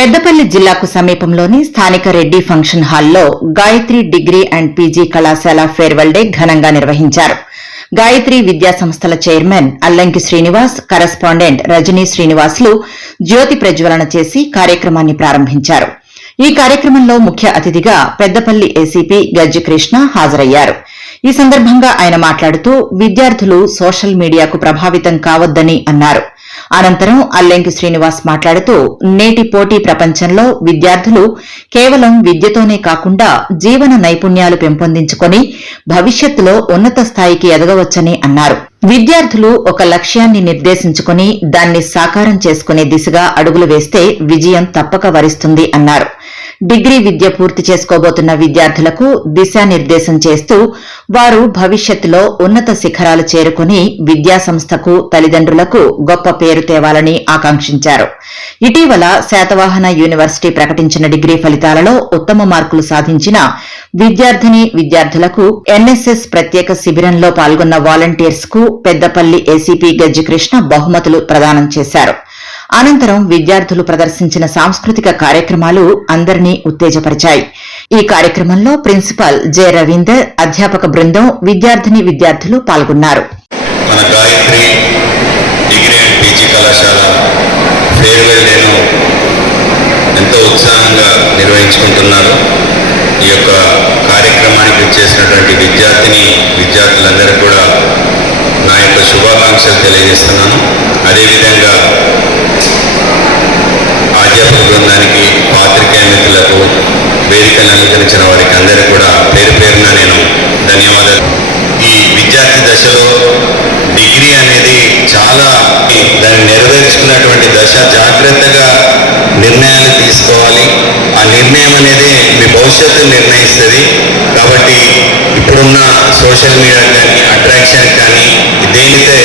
పెద్దపల్లి జిల్లాకు సమీపంలోని స్థానిక రెడ్డి ఫంక్షన్ హాల్లో గాయత్రి డిగ్రీ అండ్ పీజీ కళాశాల ఫేర్వెల్ డే ఘనంగా నిర్వహించారు. గాయత్రి విద్యా సంస్థల చైర్మన్ అల్లంకి శ్రీనివాస్, కరెస్పాండెంట్ రజనీ శ్రీనివాసులు జ్యోతి ప్రజ్వలన చేసి కార్యక్రమాన్ని ప్రారంభించారు. ఈ కార్యక్రమంలో ముఖ్య అతిథిగా పెద్దపల్లి ఏసీపీ గజ్జి కృష్ణ హాజరయ్యారు. ఈ సందర్భంగా ఆయన మాట్లాడుతూ విద్యార్థులు సోషల్ మీడియాకు ప్రభావితం కావద్దని అన్నారు. అనంతరం అల్లంకి శ్రీనివాస్ మాట్లాడుతూ నేటి పోటీ ప్రపంచంలో విద్యార్థులు కేవలం విద్యతోనే కాకుండా జీవన నైపుణ్యాలు పెంపొందించుకొని భవిష్యత్తులో ఉన్నత స్థాయికి ఎదగవచ్చని అన్నారు. విద్యార్థులు ఒక లక్ష్యాన్ని నిర్దేశించుకుని దాన్ని సాకారం చేసుకునే దిశగా అడుగులు వేస్తే విజయం తప్పక వరిస్తుంది అన్నారు. డిగ్రీ విద్య పూర్తి చేసుకోబోతున్న విద్యార్థులకు దిశానిర్దేశం చేస్తూ వారు భవిష్యత్తులో ఉన్నత శిఖరాలు చేరుకుని విద్యాసంస్థకు, తల్లిదండ్రులకు గొప్ప పేరు తేవాలని ఆకాంక్షించారు. ఇటీవల శాతవాహన యూనివర్సిటీ ప్రకటించిన డిగ్రీ ఫలితాలలో ఉత్తమ మార్కులు సాధించిన విద్యార్థిని విద్యార్థులకు ఎన్ఎస్ఎస్ ప్రత్యేక శిబిరంలో పాల్గొన్న వాలంటీర్స్ కు పెద్దపల్లి ఏసీపీ గజ్జి కృష్ణ బహుమతులు ప్రదానం చేశారు. అనంతరం విద్యార్థులు ప్రదర్శించిన సాంస్కృతిక కార్యక్రమాలు అందరినీ ఉత్తేజపరిచాయి. ఈ కార్యక్రమంలో ప్రిన్సిపాల్ జె రవీందర్, అధ్యాపక బృందం, విద్యార్థిని విద్యార్థులు పాల్గొన్నారు. మన గాయత్రి డిగ్రీ అండ్ పీజీ కళాశాల ఫేర్వెల్ డేను ఎంతో ఉత్సాహంగా నిర్వహించుకుంటున్నారు. ఈ యొక్క కార్యక్రమానికి వచ్చేసినటువంటి విద్యార్థులందరూ కూడా నా యొక్క శుభాకాంక్షలు తెలియజేస్తున్నాను. అదేవిధంగా అధ్యాపక బృందానికి, పాత్రికేయ మిత్రులకు, వేదికలను అలంకరించిన వారికి అందరూ కూడా పేరు పేరున నేను ధన్యవాదాలు. ఈ విద్యార్థి దశలో డిగ్రీ అనేది చాలా దాన్ని నెరవేర్చుకున్నటువంటి దశ. జాగ్రత్తగా నిర్ణయాలు తీసుకోవాలి. ఆ నిర్ణయం అనేది మీ భవిష్యత్తును నిర్ణయిస్తుంది. కాబట్టి ఇప్పుడున్న సోషల్ మీడియా కానీ, అట్రాక్షన్ కానీ, దేనితో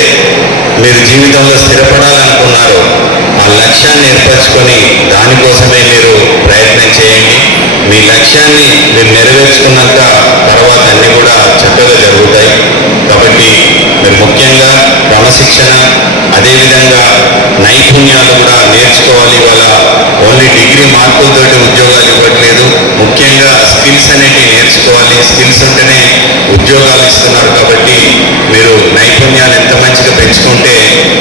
మీరు జీవితంలో స్థిరపడాలనుకున్నారో ఆ లక్ష్యాన్ని ఏర్పరచుకొని దానికోసమే మీరు ప్రయత్నం చేయండి. మీ లక్ష్యాన్ని మీరు నెరవేర్చుకున్నాక తర్వాత అన్నీ కూడా చక్కగా జరుగుతాయి. కాబట్టి మీరు ముఖ్యంగా క్రమశిక్షణ, అదేవిధంగా నైపుణ్యాలు కూడా నేర్చుకోవాలి. వాళ్ళ ఓన్లీ డిగ్రీ మార్కులతోటి ఉద్యోగాలు ఇవ్వట్లేదు. ముఖ్యంగా స్కిల్స్ అనేటివి నేర్చుకోవాలి. స్కిల్స్ ఉంటేనే ఉద్యోగాలు ఇస్తున్నారు. కాబట్టి మీరు నైపుణ్యాలు ఎంత మంచిగా పెంచుకుంటే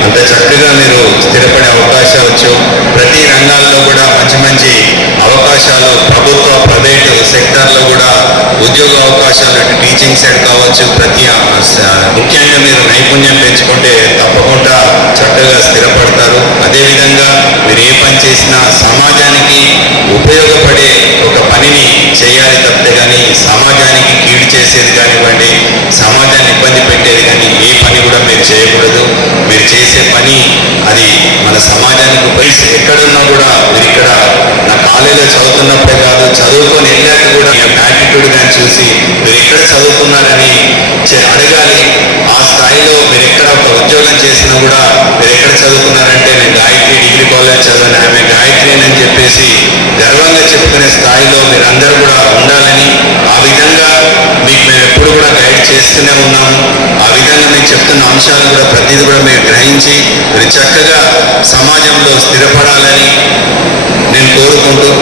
అంత చక్కగా మీరు స్థిరపడే అవకాశాలు వచ్చు. ప్రతి రంగాల్లో కూడా మంచి మంచి అవకాశాలు, ప్రభుత్వ, ప్రైవేటు సెక్టార్లో కూడా ఉద్యోగ అవకాశాలు, టీచింగ్ సైడ్ కావచ్చు, ముఖ్యంగా మీరు నైపుణ్యం పెంచుకుంటే తప్పకుండా చక్కగా స్థిరపడతారు. అదేవిధంగా మీరు ఏ పని చేసినా సమాజానికి ఉపయోగపడే ఒక పనిని చేయాలి తప్పితే కానీ సమాజానికి కీడు చేసేది కానివ్వండి, సమాజాన్ని ఇబ్బంది పెట్టేది కానీ ఏ పని కూడా మీరు చేయకూడదు. మీరు చేసే పని అది మన సమాజానికి ఉపయోగ. ఎక్కడున్నా కూడా మీరు ఇక్కడ నా కాలేజీలో చదువుతున్నప్పుడే కాదు, చదువుకొని వెళ్ళాక కూడా యాటిట్యూడ్ కానీ చూసి మీరు ఎక్కడ చదువుకున్నారని అడగాలి. ఆ స్థాయిలో మీరు ఎక్కడ ఒక ఉద్యోగం చేసినా కూడా మీరు ఎక్కడ చదువుకున్నారంటే నేను గాయత్రి డిగ్రీ కాలేజ్ చదివాను, ఆమె గాయత్రి అని చెప్పేసి గర్వంగా చెప్పుకునే స్థాయిలో మీరందరూ కూడా ఉండాలని, ఆ విధంగా మీకు మేము ఎప్పుడు కూడా గైడ్ చేస్తూనే ఉన్నాము. ఆ విధంగా మేము చెప్తున్న అంశాలు కూడా ప్రతిదీ కూడా మీరు గ్రహించి మీరు చక్కగా సమాజంలో స్థిరపడాలని నేను కోరుకుంటూ